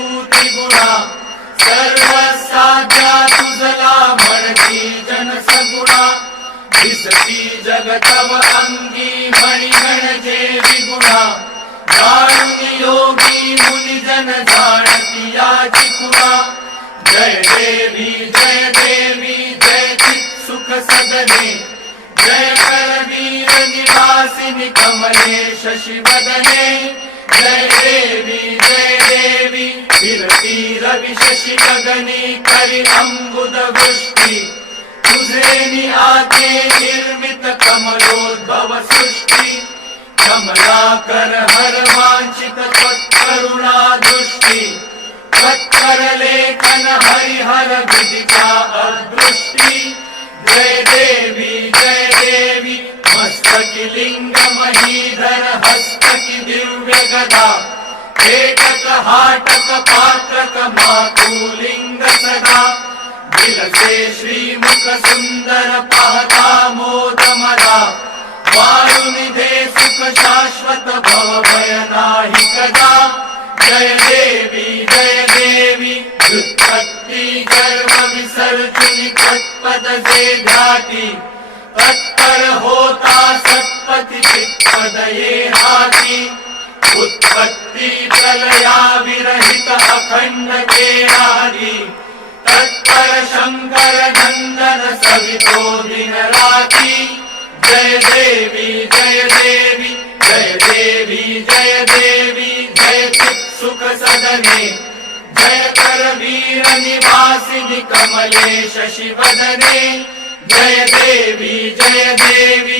तू त्रिगुणा सर्व साध्या तुझला म्हणती जन सगुणा दिसती जगतव अंगी मणिगण म्हणजे विगुणा. जाणून योगी मुनिजन जाणती याची कुणा जय देवी जय देवी जय चित सुख सदने जय करवीर निवासिनी कमले शशिवदने जय देवी जय देवी फिरती रवि शशि गगनी करी अम्बुद वृष्टी तुझे नि आते निर्मित कमलोद्भव सृष्टी। कमलाकर हर वांछित त्वत्करुणा दृष्टी त्वत्कर लेखन हरिहर विदिता अदृष्टी। जय देवी जय देवी हस्तकी दिव्य गदा एकक हाटक पात्रक मातुलिंग सदा। दिलसे श्रीमुख सुंदर पाहता मोदमदा। वारुनिधे सुख शाश्वत भव भय नाही कदा। जय देवी जय देवी व्युत्पत्ती गर्व विसर्जनी तत्पद जे घाटी। तत्पर होता सत्पति चित्पदये हाती उत्पत्ती प्रलया विरहित अखंड केरारी तत्पर शंकर नंदन सवितो दिन राती जय देवी जय देवी जय देवी जय देवी जय सुख सदने जय कर वीर निवासिनी कमले शशिवदने जय देवी जय देवी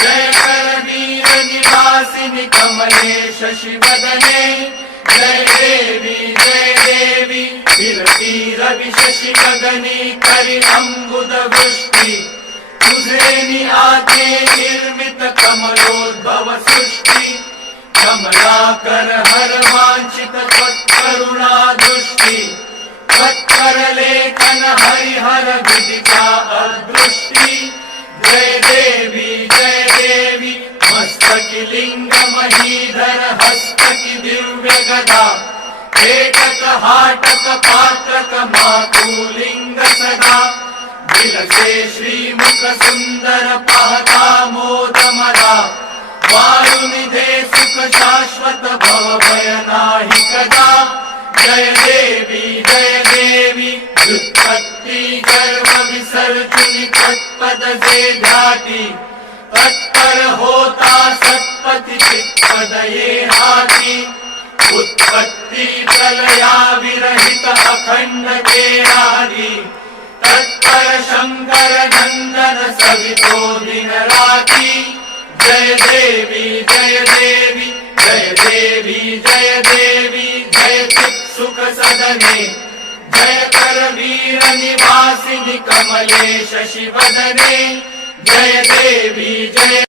जय करवीर निवासिनी कमले शशिवदने। जय देवी जय देवी। फिरती रवि शशि गगनी करी निर्मित कमलोद्भव सृष्टी। कमलाकर हर वांछित मस्तकी लिंग महीधर हस्तकी दिव्य गदा एकक हाटक पात्रक मातुलिंग सदा दिलसे श्रीमुख सुंदर पाहता मोद मदा वारुनिधे सुख शाश्वत भव भय कदा जय देवी जय देवी व्युत्पत्ती गर्भ विसर्जनी तत्पद जे घाटी तत्पर होता सत्पति चित्पद ये हाती। उत्पत्ती प्रलया विरहित अखंड केरारी तत्पर शंकर नंदन सवितो दिन राती जय देवी जय देवी जय देवी जय देवी जय चित सुख सदने। जय कर वीर निवासिनी कमले शशिवदने जय देवी जय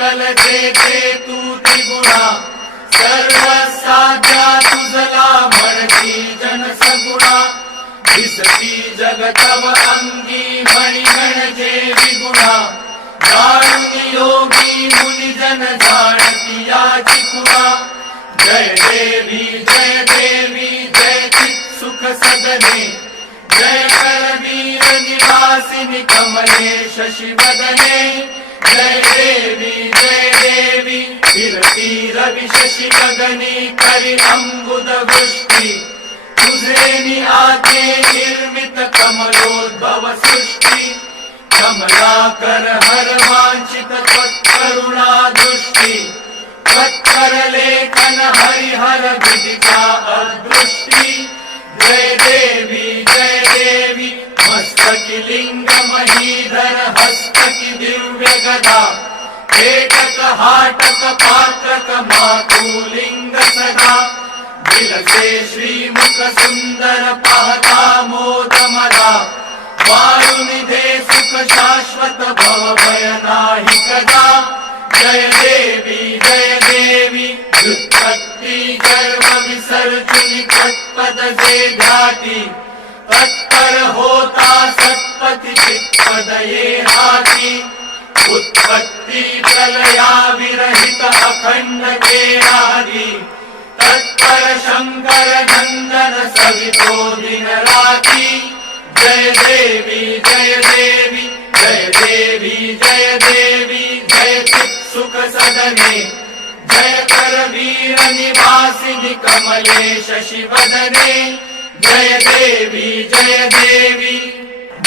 निष्कल जेथे तू त्रिगुणा सर्व साध्या तुझला म्हणती जन सगुणा दिसती जगतव अंगी मणिगण जे विगुणा. जाणून योगी मुनिजन जाणती याची कुणा. जय देवी जय देवी, जय चित सुख सदने जय करवीर निवासिनी कमले शशिवदने जय निर्मित कमलोद्भव सृष्टि कमलाकर हर वाञ्छित त्वत्करुणा दृष्टि लेखन हरिहर अदृष्टि। जय देवी जय देवी महीधर हस्तकि दिव्य गदा पेटक हाटक पात्रक मातुलिङ्ग सदा विलसे श्रीमुख सुन्दर पाहता मोदमदा वायुनिधे सुख शाश्वत भव जय देवी जय देवी व्युत्पत्ति गर्व विसर्जुनि तत्पद जे ध्याति तत्पर होता सत्पति ये हाति उत्पत्ति प्रलया विरहित अखण्ड केरादि। तत्पर शङ्कर नन्दन सवितो दिन राति जय देवी जय देवी जय देवी जय देवी जय सुख सदने। जय कर वीर निवासिनि कमले शशिवदने जय देवी जय देवी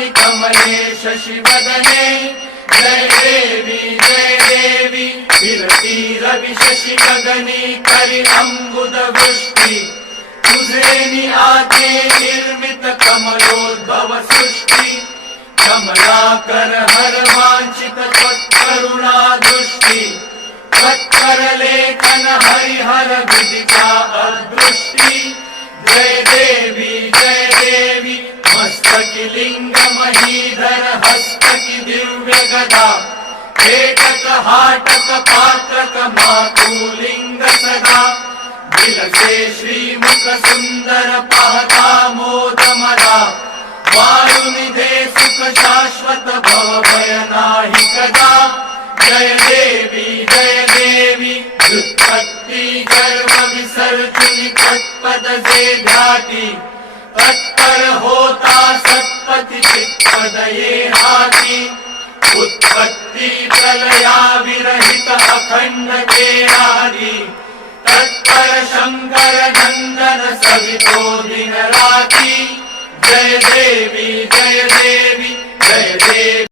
निवासिनि कमले शशिवदने जय देवी जय देवी। विरती रवि शशि गगनी करि अम्बुद वृष्टि। तुझे आते निर्मित कमलोद्भव सृष्टि। कमलाकर हर वाञ्छित त्वत्करुणा दृष्टि। त्वत्कर लेखन हरिहर विदिता अदृष्टि। जय देवी जय देवी। हस्तकि दिव्य गदा पेटक हाटक पात्रक मातुलिङ्ग सदा विलसे श्रीमुख सुन्दर पाहता मोदमदा वायुनिधे सुख शाश्वत भव भय नाही कदा जय देवी जय देवी व्युत्पत्ति गर्व तत्पद जे ध्याति तत्पर होता सत्पति चित्पद ये हाति। उत्पत्ति प्रलया विरहित अखण्ड केरादि। तत्पर शङ्कर नन्दन सवितो दिन राति। जय देवी जय देवी जय देवी